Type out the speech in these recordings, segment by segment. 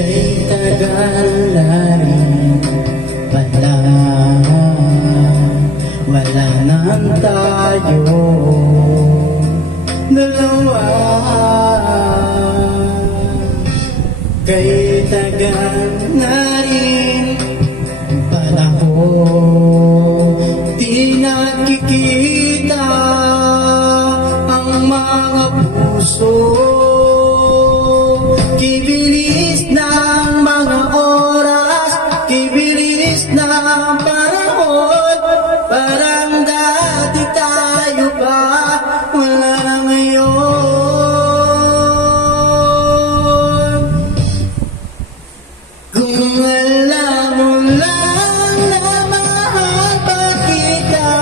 Kay tagal na rin pala, wala nang tayo dalawa. Kay tagal na rin panahon, di nakikita ang mga puso. Kibilis ng mga oras, kibilis ng panahon. Parang dati tayo pa, wala na ngayon. Kung alam mo lang na mahal pa kita,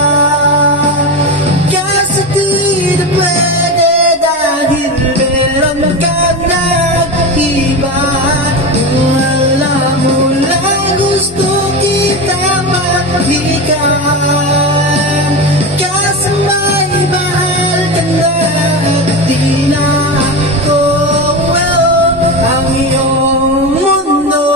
kaso di na pwede dahil meron ka nag-iba. Kung alam mo lang gusto kita mahigan, kaso may mahal ka na at di na ako ang iyong mundo.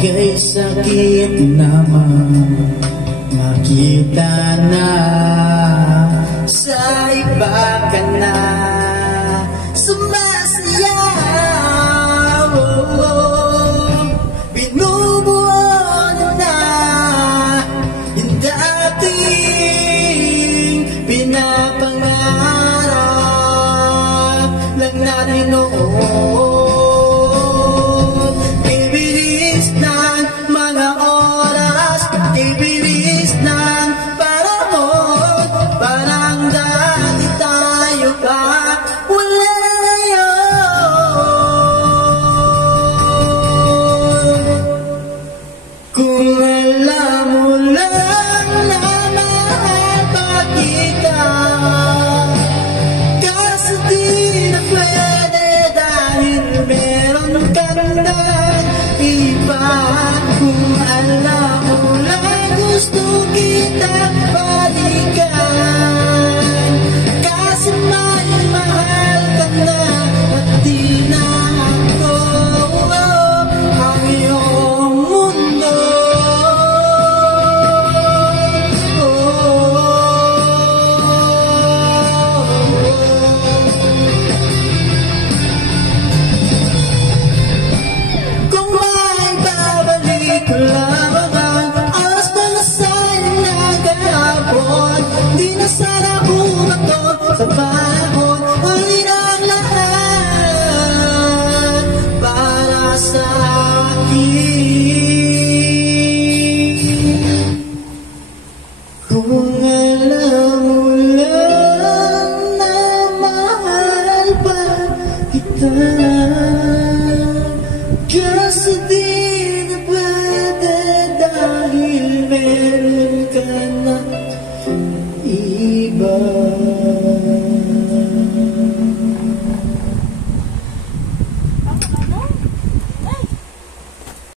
Kay sakit naman makita na sa iba ka na sumasayaw. Binubuo na yung dating pinapangarap lang natin noon. Ibilis ng panahon, parang dati tayo pa, wala na ngayon. Kung alam mo lang na mahal pa kita, kaso di na pwede dahil meron ka ng iba. Kung alam mo lang gusto kita balikan, kasi may mahal ka na at di na ako ang iyong mundo. Kung may babalik ko lang sa panahon, uli ng lahat para sa akin. Kung alam mo lang na mahal pa kita, kasi di na pwede dahil meron ka na iba. Ano?